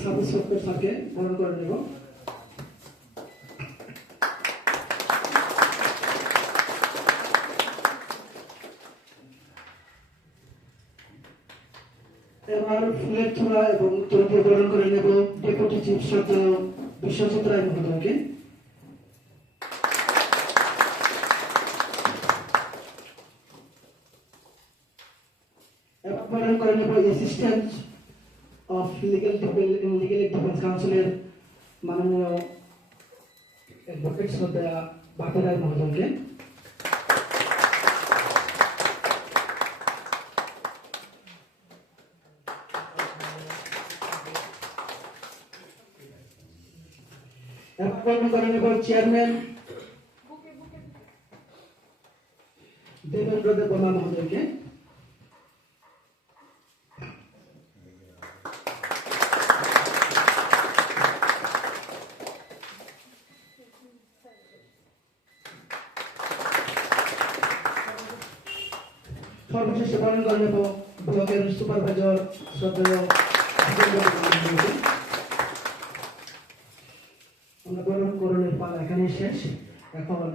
Sub inspector স্যারকে বরণ করে নেব। এবার ফুলের তোড়া এবং তরুণীয় বরণ করে নেব ডেপুটি চিফ শ্রদ্ধেয় বিশ্বজিৎ রায় মহোদয়কে। এবার বরণ করে নেব অ্যাসিস্ট্যান্ট অফ লিগ্যাল ডিফেন্স কাউন্সিলের মাননীয় অ্যাডভোকেট শ্রদ্ধেয় বাপি রায় মহোদয়কে। বরণ করে নেব চেয়ারম্যান দেবেন্দ্র দেব বর্মা মহোদয়কে। সর্বশেষে বরণ করে নেব ব্লকের সুপারভাইজার শ্রদ্ধেয় আমরা বরণ করণের পালা এখানেই শেষ। এখন